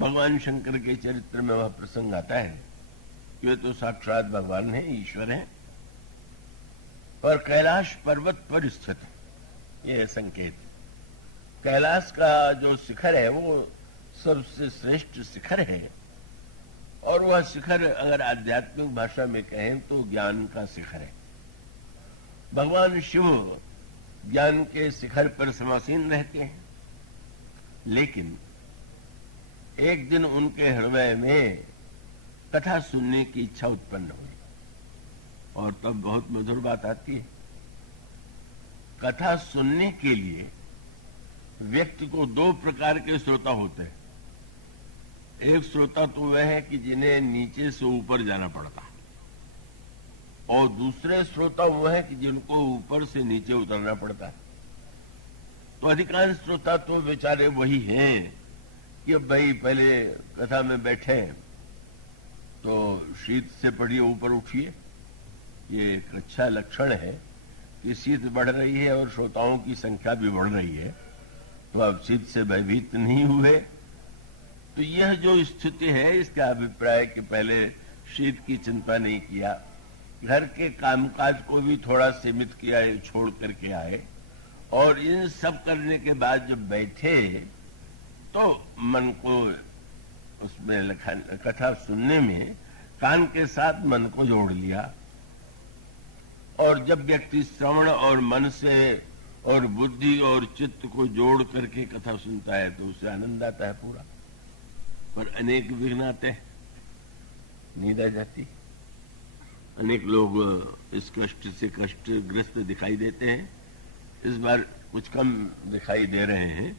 भगवान शंकर के चरित्र में वह प्रसंग आता है कि वे तो साक्षात भगवान हैं, ईश्वर हैं, और कैलाश पर्वत पर स्थित है। यह संकेत, कैलाश का जो शिखर है वो सबसे श्रेष्ठ शिखर है, और वह शिखर अगर आध्यात्मिक भाषा में कहें तो ज्ञान का शिखर है। भगवान शिव ज्ञान के शिखर पर समासीन रहते हैं, लेकिन एक दिन उनके हृदय में कथा सुनने की इच्छा उत्पन्न हुई, और तब बहुत मधुर बात आती है। कथा सुनने के लिए व्यक्ति को दो प्रकार के श्रोता होते हैं। एक श्रोता तो वह है कि जिन्हें नीचे से ऊपर जाना पड़ता है, और दूसरे श्रोता वह है कि जिनको ऊपर से नीचे उतरना पड़ता है। तो अधिकांश श्रोता तो बेचारे वही हैं कि अब भाई पहले कथा में बैठे तो शीत से पढ़िए, ऊपर उठिए। ये एक अच्छा लक्षण है कि शीत बढ़ रही है और श्रोताओं की संख्या भी बढ़ रही है, तो अब शीत से भयभीत नहीं हुए। तो यह जो स्थिति है, इसका अभिप्राय कि पहले शीत की चिंता नहीं किया, घर के कामकाज को भी थोड़ा सीमित किया, छोड़ करके आए, और इन सब करने के बाद जब बैठे तो मन को उसमें कथा सुनने में कान के साथ मन को जोड़ लिया। और जब व्यक्ति श्रवण और मन से और बुद्धि और चित्त को जोड़ करके कथा सुनता है तो उसे आनंद आता है पूरा। पर अनेक विघ्न आते हैं, नींद आ जाती, अनेक लोग इस कष्ट से कष्टग्रस्त दिखाई देते हैं। इस बार कुछ कम दिखाई दे रहे हैं,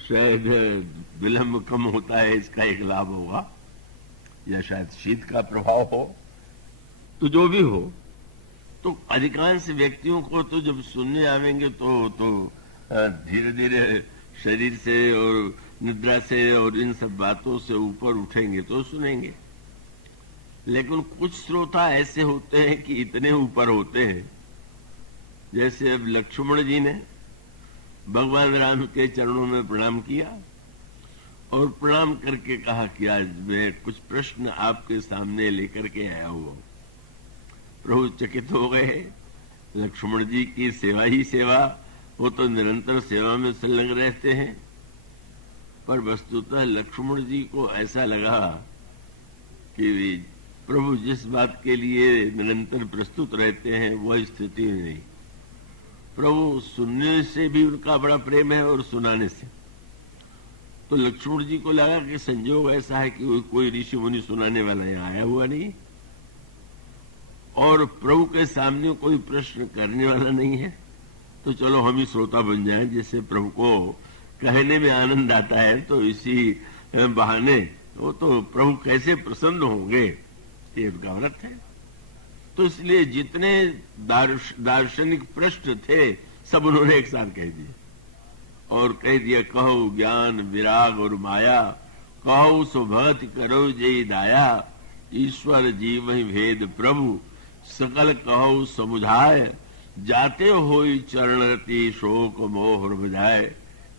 शायद विलंब कम होता है, इसका एक लाभ होगा, या शायद शीत का प्रभाव हो। तो जो भी हो, तो अधिकांश व्यक्तियों को तो जब सुनने आवेंगे तो धीरे धीरे शरीर से और निद्रा से और इन सब बातों से ऊपर उठेंगे तो सुनेंगे। लेकिन कुछ श्रोता ऐसे होते हैं कि इतने ऊपर होते हैं, जैसे अब लक्ष्मण जी ने भगवान राम के चरणों में प्रणाम किया और प्रणाम करके कहा कि आज मैं कुछ प्रश्न आपके सामने लेकर के आया हुआ। प्रभु चकित हो गए। लक्ष्मण जी की सेवा ही सेवा, वो तो निरंतर सेवा में संलग्न रहते हैं। पर वस्तुतः लक्ष्मण जी को ऐसा लगा कि प्रभु जिस बात के लिए निरंतर प्रस्तुत रहते हैं वह स्थिति नहीं। प्रभु सुनने से भी उनका बड़ा प्रेम है और सुनाने से। तो लक्ष्मण जी को लगा कि संजोग ऐसा है कि कोई ऋषि मुनि सुनाने वाला यहाँ आया हुआ नहीं, और प्रभु के सामने कोई प्रश्न करने वाला नहीं है, तो चलो हम ही श्रोता बन जाएं, जिससे प्रभु को कहने में आनंद आता है। तो इसी बहाने वो तो प्रभु कैसे प्रसन्न होंगे, ये उनका व्रत है। तो इसलिए जितने दार्शनिक प्रश्न थे सब उन्होंने एक साथ कह दिए, और कह दिया कहो ज्ञान विराग और माया, कहो सुभति करो जय दाया, ईश्वर जीव ही भेद प्रभु, सकल कहो समुझाय, जाते होई चरणरति शोक मोह बुझाए।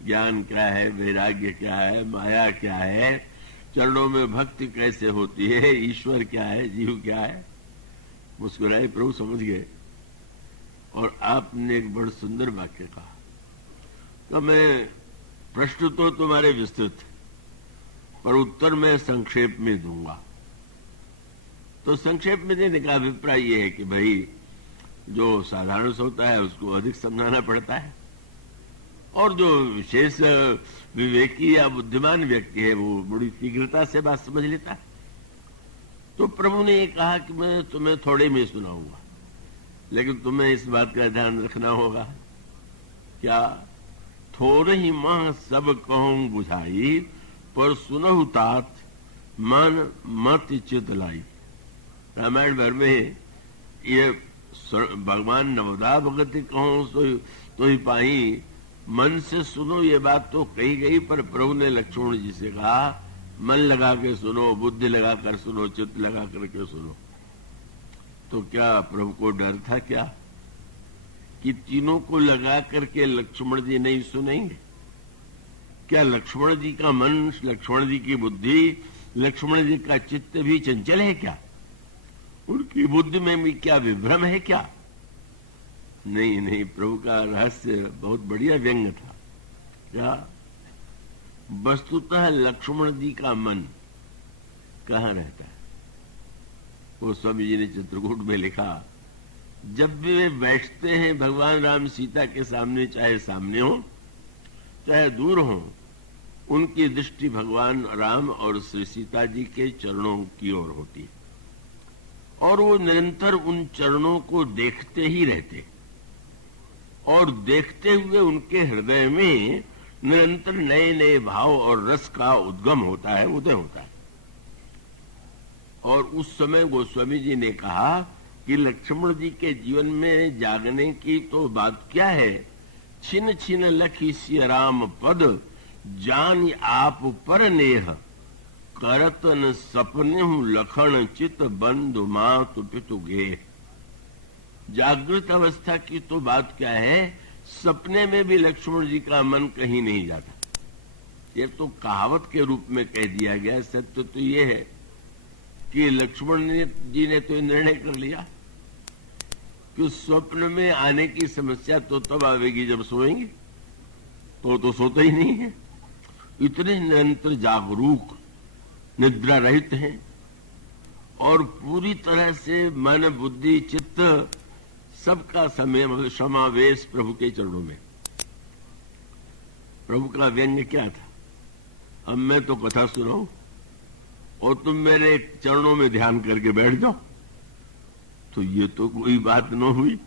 ज्ञान क्या है, वैराग्य क्या है, माया क्या है, चरणों में भक्ति कैसे होती है, ईश्वर क्या है, जीव क्या है। मुस्कुराए प्रभु, समझ गए। और आपने एक बड़ा सुंदर वाक्य कहा। तो मैं प्रश्न तो तुम्हारे विस्तृत, पर उत्तर मैं संक्षेप में दूंगा। तो संक्षेप में देने का अभिप्राय यह है कि भाई जो साधारण होता है उसको अधिक समझाना पड़ता है, और जो विशेष विवेकी या बुद्धिमान व्यक्ति है वो बड़ी शीघ्रता से बात समझ लेता है। तो प्रभु ने ये कहा कि मैं तुम्हें थोड़े में सुनाऊंगा, लेकिन तुम्हें इस बात का ध्यान रखना होगा। क्या? थोड़े ही मह सब कहूं बुझाई, पर सुनहु तात मन मत चित लाई। रामायण भर में ये भगवान नवदा भगति कहूं तो ही पाई, मन से सुनो ये बात तो कही गई, पर प्रभु ने लक्ष्मण जी से कहा मन लगा के सुनो, बुद्धि लगा कर सुनो, चित्त लगा करके सुनो। तो क्या प्रभु को डर था क्या कि तीनों को लगा करके लक्ष्मण जी नहीं सुनेंगे? क्या लक्ष्मण जी का मन, लक्ष्मण जी की बुद्धि, लक्ष्मण जी का चित्त भी चंचल है क्या? उनकी बुद्धि में भी क्या विभ्रम है क्या? नहीं नहीं, प्रभु का रहस्य बहुत बढ़िया व्यंग था। क्या? वस्तुतः लक्ष्मण जी का मन कहाँ रहता है? वो स्वामी जी ने चित्रकूट में लिखा, जब भी वे बैठते हैं भगवान राम सीता के सामने, चाहे सामने हो चाहे दूर हो, उनकी दृष्टि भगवान राम और श्री सीता जी के चरणों की ओर होती है और वो निरंतर उन चरणों को देखते ही रहते और देखते हुए उनके हृदय में निरंतर नए नए भाव और रस का उद्गम होता है, उदय होता है। और उस समय गोस्वामी जी ने कहा कि लक्ष्मण जी के जीवन में जागने की तो बात क्या है, छिन छिन लखी सिय राम पद, जान आप पर नेह, करतन सपने लखन चित बंधु मातु पितु गे। जागृत अवस्था की तो बात क्या है, सपने में भी लक्ष्मण जी का मन कहीं नहीं जाता। ये तो कहावत के रूप में कह दिया गया। सत्य तो ये है कि लक्ष्मण जी ने तो निर्णय कर लिया कि स्वप्न में आने की समस्या तो तब आवेगी जब सोएंगे, तो सोते ही नहीं है। इतने निरंतर जागरूक, निद्रा रहित हैं और पूरी तरह से मन बुद्धि चित्त सबका समावेश प्रभु के चरणों में। प्रभु का व्यंग क्या था? अब मैं तो कथा सुनाऊं और तुम मेरे चरणों में ध्यान करके बैठ जाओ, तो ये तो कोई बात न हुई।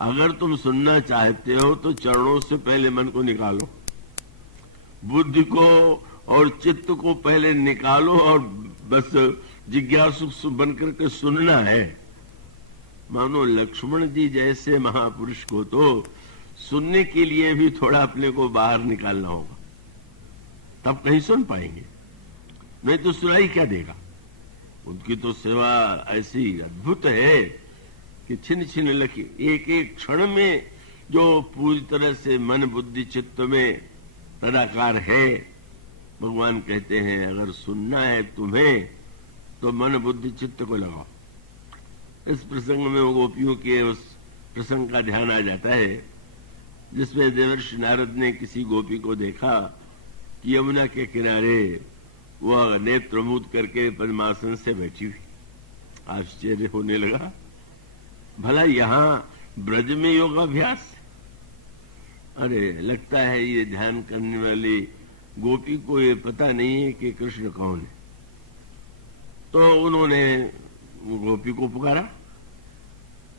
अगर तुम सुनना चाहते हो तो चरणों से पहले मन को निकालो, बुद्धि को और चित्त को पहले निकालो और बस जिज्ञासु बनकर के सुनना है। मानो लक्ष्मण जी जैसे महापुरुष को तो सुनने के लिए भी थोड़ा अपने को बाहर निकालना होगा, तब कहीं सुन पाएंगे, नहीं तो सुनाई क्या देगा। उनकी तो सेवा ऐसी अद्भुत है कि छिन छिन लखी, एक एक क्षण में जो पूरी तरह से मन बुद्धि चित्त में तदाकार है। भगवान कहते हैं अगर सुनना है तुम्हें तो मन बुद्धि चित्त को लगाओ। इस प्रसंग में वो गोपियों के उस प्रसंग का ध्यान आ जाता है जिसमें देवर्षि नारद ने किसी गोपी को देखा कि यमुना के किनारे वह नेत्र मूद करके पद्मासन से बैठी हुई। आश्चर्य होने लगा, भला यहाँ ब्रज में योगाभ्यास? अरे लगता है ये ध्यान करने वाली गोपी को ये पता नहीं है कि कृष्ण कौन है। तो उन्होंने गोपी को पुकारा।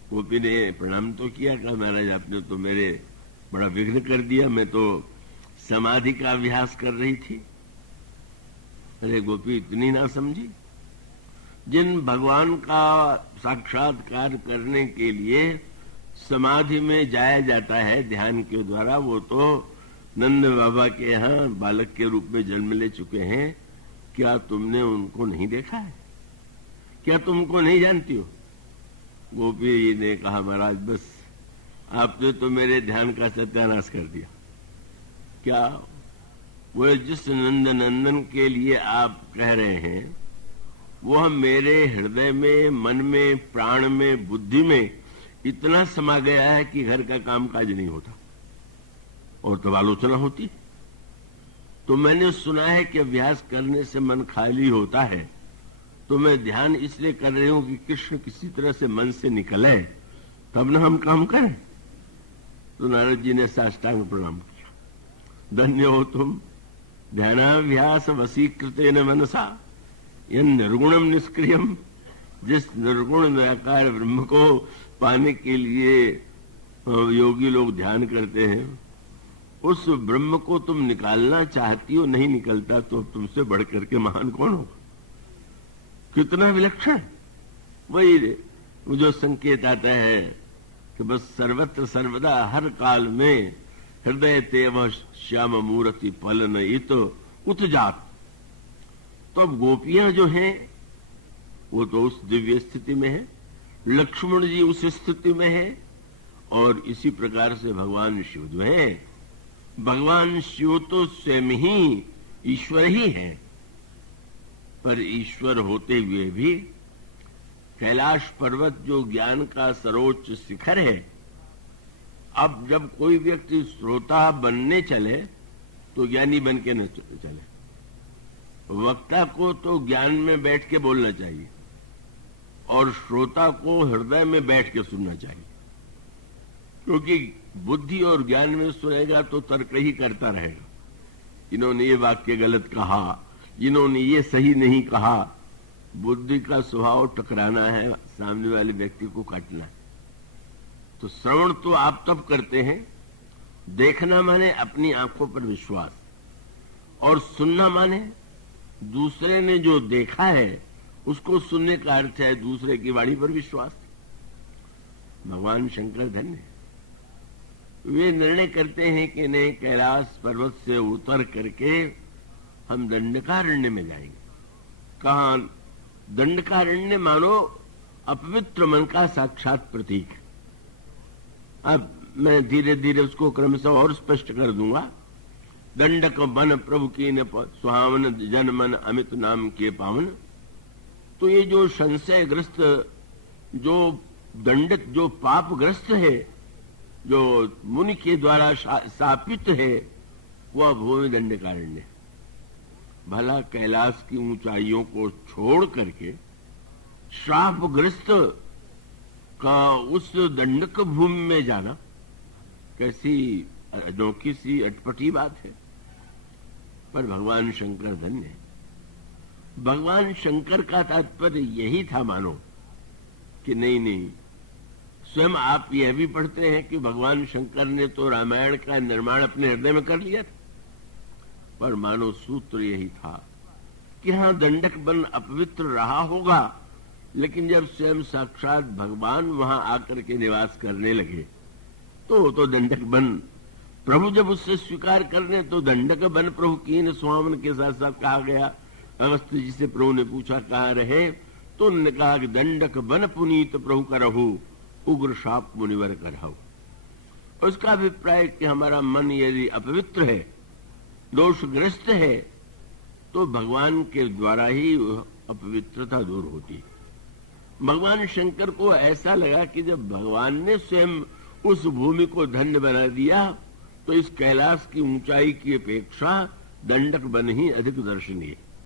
गोपी ने प्रणाम तो किया, कहा महाराज आपने तो मेरे बड़ा विघ्न कर दिया, मैं तो समाधि का अभ्यास कर रही थी। अरे गोपी इतनी ना समझी, जिन भगवान का साक्षात्कार करने के लिए समाधि में जाया जाता है ध्यान के द्वारा, वो तो नंद बाबा के यहाँ बालक के रूप में जन्म ले चुके हैं। क्या तुमने उनको नहीं देखा है? क्या तुमको नहीं जानती हो? गोपी ने कहा महाराज बस आपने तो मेरे ध्यान का सत्यानाश कर दिया। क्या वो जिस नंद नंदन के लिए आप कह रहे हैं वह मेरे हृदय में, मन में, प्राण में, बुद्धि में इतना समा गया है कि घर का काम काज नहीं होता और तब आलोचना होती। तो मैंने सुना है कि अभ्यास करने से मन खाली होता है, तो मैं ध्यान इसलिए कर रही हूं कि कृष्ण किसी तरह से मन से निकले, तब ना हम काम करें। तो नारद जी ने साष्टांग प्रणाम किया, धन्य हो तुम, ध्यानाभ्यास वसीकृतेन मनसा यन निर्गुणम निष्क्रियम। जिस निर्गुण निराकार ब्रह्म को पाने के लिए योगी लोग ध्यान करते हैं, उस ब्रह्म को तुम निकालना चाहती हो, नहीं निकलता, तो तुमसे बढ़कर के महान कौन होगा? कितना विलक्षण। वही जो संकेत आता है कि बस सर्वत्र सर्वदा हर काल में हृदय तेव श्याम मूर्ति पलन इत उत्जात। तो अब गोपियां जो हैं वो तो उस दिव्य स्थिति में है, लक्ष्मण जी उस स्थिति में है, और इसी प्रकार से भगवान शिव जो है भगवान शिव तो स्वयं ही ईश्वर ही हैं, पर ईश्वर होते हुए भी कैलाश पर्वत जो ज्ञान का सर्वोच्च शिखर है, अब जब कोई व्यक्ति श्रोता बनने चले तो ज्ञानी बन के न चले। वक्ता को तो ज्ञान में बैठ के बोलना चाहिए और श्रोता को हृदय में बैठ के सुनना चाहिए, क्योंकि बुद्धि और ज्ञान में सुनेगा तो तर्क ही करता रहेगा। इन्होंने ये वाक्य गलत कहा, इन्होंने ये सही नहीं कहा। बुद्धि का स्वभाव टकराना है, सामने वाले व्यक्ति को काटना है। तो श्रवण तो आप तब करते हैं, देखना माने अपनी आंखों पर विश्वास, और सुनना माने दूसरे ने जो देखा है उसको सुनने का अर्थ है दूसरे की वाणी पर विश्वास। भगवान शंकर धन्य है, वे निर्णय करते हैं कि नहीं, कैलाश पर्वत से उतर करके हम दंडकारण्य में जाएंगे। कहां? दंडकारण्य मानो अपवित्र मन का साक्षात प्रतीक। अब मैं धीरे धीरे उसको क्रमशः और स्पष्ट कर दूंगा। दंडक बन प्रभु की न सुहावन, जन मन अमित नाम के पावन। तो ये जो संशयग्रस्त, जो दंडक, जो पापग्रस्त है, जो मुनि के द्वारा शापित है, वह भूमि दंडकारण्य। भला कैलाश की ऊंचाइयों को छोड़ करके श्रापग्रस्त का उस दंडक भूमि में जाना कैसी अनोखी सी अटपटी बात है। पर भगवान शंकर धन्य है। भगवान शंकर का तात्पर्य यही था मानो कि नहीं, स्वयं आप यह भी पढ़ते हैं कि भगवान शंकर ने तो रामायण का निर्माण अपने हृदय में कर लिया था, पर मानो सूत्र यही था कि हाँ, दंडक वन अपवित्र रहा होगा, लेकिन जब स्वयं साक्षात भगवान वहां आकर के निवास करने लगे तो दंडक वन प्रभु जब उससे स्वीकार करने, तो दंडक वन प्रभु कीन सुहावन के साथ साथ कहा गया। अगस्त्य जी से प्रभु ने पूछा कहाँ रहे, तो उन्होंने कहा कि दंडक वन पुनीत प्रभु करहु, उग्र शाप मुनिवर करहु। उसका अभिप्राय कि हमारा मन यदि अपवित्र है, दोषग्रस्त है, तो भगवान के द्वारा ही अपवित्रता दूर होती। भगवान शंकर को ऐसा लगा कि जब भगवान ने स्वयं उस भूमि को धन्य बना दिया, तो इस कैलाश की ऊंचाई की अपेक्षा दंडक वन ही अधिक दर्शनीय।